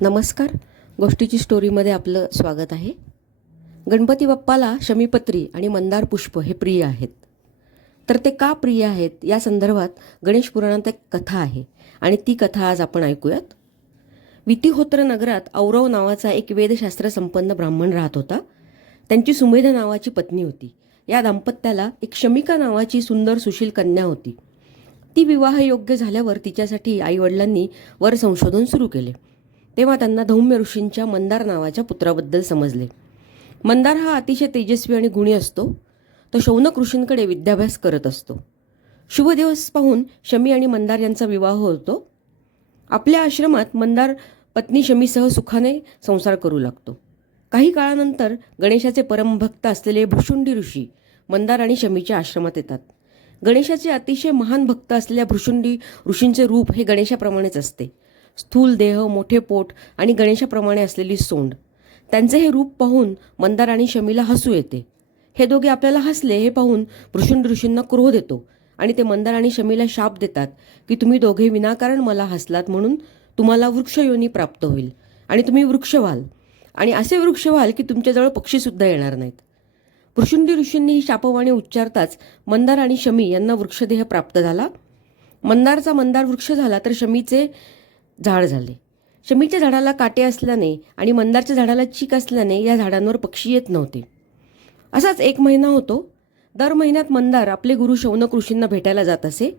नमस्कार. गोष्टीची स्टोरीमध्ये आपलं स्वागत आहे. गणपती बाप्पाला शमीपत्री आणि मंदार पुष्प हे प्रिय आहेत. तर ते का प्रिय आहेत? या संदर्भात गणेश पुराणात एक कथा आहे आणि ती कथा आज आपण ऐकूयात. वितिहोत्र नगरात औरव नावाचा एक वेदशास्त्र संपन्न ब्राह्मण राहत होता. त्यांची सुमेध नावाची पत्नी होती. या दाम्पत्याला एक शमिका नावाची सुंदर सुशील कन्या होती. ती विवाहयोग्य झाल्यावर तिच्यासाठी आईवडिलांनी वर संशोधन सुरू केले. तेव्हा त्यांना धौम्य ऋषींच्या मंदार नावाच्या पुत्राबद्दल समजले. मंदार हा अतिशय तेजस्वी आणि गुणी असतो. तो शौनक ऋषींकडे विद्याभ्यास करत असतो. शुभ दिवस पाहून शमी आणि मंदार यांचा विवाह होतो. आपल्या आश्रमात मंदार पत्नी शमीसह सुखाने संसार करू लागतो. काही काळानंतर गणेशाचे परमभक्त असलेले भृशुंडी ऋषी मंदार आणि शमीच्या आश्रमात येतात. गणेशाचे अतिशय महान भक्त असलेल्या भृशुंडी ऋषींचे रूप हे गणेशाप्रमाणेच असते. स्थूल देह मोठे पोट आणि गणेशाप्रमाणे असलेली सोंड. त्यांचे हे रूप पाहून मंदार आणि शमीला हसू येते. हे दोघे आपल्याला हसले हे पाहून भृशुंड ऋषींना क्रोध येतो आणि ते मंदार आणि शमीला शाप देतात की तुम्ही दोघे विनाकारण मला हसलात म्हणून तुम्हाला वृक्षयोनी प्राप्त होईल आणि तुम्ही वृक्ष व्हाल. आणि असे वृक्ष व्हाल की तुमच्याजवळ पक्षीसुद्धा येणार नाहीत. भृशुंडी ऋषींनी ही शापवाणी उच्चारताच मंदार आणि शमी यांना वृक्षदेह प्राप्त झाला. मंदारचा मंदार वृक्ष झाला तर शमीचे झाड झाले. शमीच्या झाडाला काटे असल्याने आणि मंदारच्या झाडाला चीक असल्याने या झाडांवर पक्षी येत नव्हते. असाच एक महिना होतो. दर महिन्यात मंदार आपले गुरु शौनक ऋषींना भेटायला जात असे.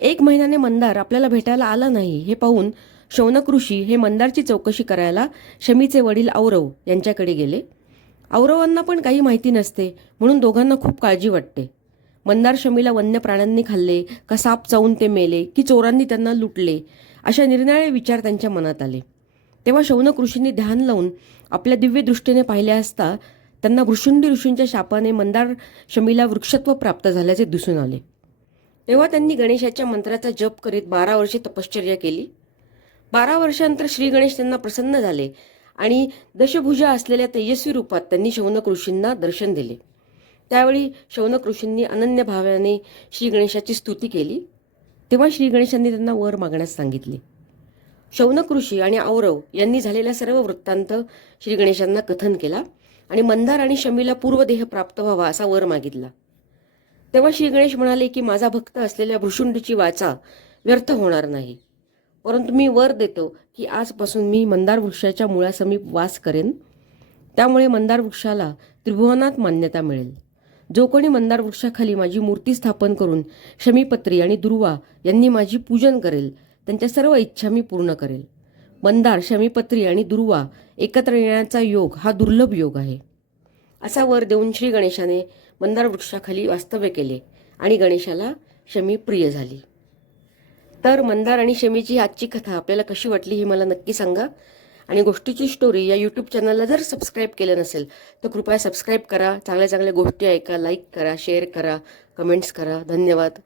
एक महिन्याने मंदार आपल्याला भेटायला आला नाही हे पाहून शौनक ऋषी हे मंदारची चौकशी करायला शमीचे वडील औरव यांच्याकडे गेले. औरवांना पण काही माहिती नसते म्हणून दोघांना खूप काळजी वाटते. मंदार शमीला वन्य प्राण्यांनी खाल्ले का साप चावून ते मेले की चोरांनी त्यांना लुटले अशा निर्णाळे विचार त्यांच्या मनात आले. तेव्हा शौनक ऋषींनी ध्यान लावून आपल्या दिव्य दृष्टीने पाहिले असता त्यांना वृषुंडी ऋषींच्या शापाने मंदार शमीला वृक्षत्व प्राप्त झाल्याचे दिसून आले. तेव्हा त्यांनी गणेशाच्या मंत्राचा जप करीत बारा वर्षे तपश्चर्या केली. बारा वर्षानंतर श्री गणेश त्यांना प्रसन्न झाले आणि दशभुजा असलेल्या तेजस्वी रूपात त्यांनी शौनक ऋषींना दर्शन दिले. त्यावेळी शौनक ऋषींनी अनन्य भावाने श्री गणेशाची स्तुती केली. तेव्हा श्री गणेशांनी त्यांना वर मागण्यास सांगितले. शौनक ऋषी आणि औरव यांनी झालेला सर्व वृत्तांत श्री गणेशांना कथन केला आणि मंदार आणि शमीला पूर्वदेह प्राप्त व्हावा असा वर मागितला. तेव्हा श्री गणेश म्हणाले की माझा भक्त असलेल्या भृशुंडीची वाचा व्यर्थ होणार नाही. परंतु मी वर देतो की आजपासून मी मंदार वृक्षाच्या मुळासमीप वास करेन. त्यामुळे मंदार वृक्षाला त्रिभुवनात मान्यता मिळेल. जो कोणी मंदार वृक्षाखाली माझी मूर्ती स्थापन करून शमीपत्री आणि दुर्वा यांनी माझी पूजन करेल त्यांच्या सर्व इच्छा मी पूर्ण करेल. मंदार शमीपत्री आणि दुर्वा एकत्र येण्याचा योग हा दुर्लभ योग आहे. असा वर देऊन श्री गणेशाने मंदार वृक्षाखाली वास्तव्य केले आणि गणेशाला शमी प्रिय झाली. तर मंदार आणि शमीची आजची कथा आपल्याला कशी वाटली ही मला नक्की सांगा. आणि गोष्टीची स्टोरी या यूट्यूब चॅनलला जर सबस्क्राईब केलं नसेल तर कृपया सबस्क्राईब करा चांगल्या चांगल्या गोष्टी ऐका लाईक करा शेअर करा कमेंट्स करा. धन्यवाद.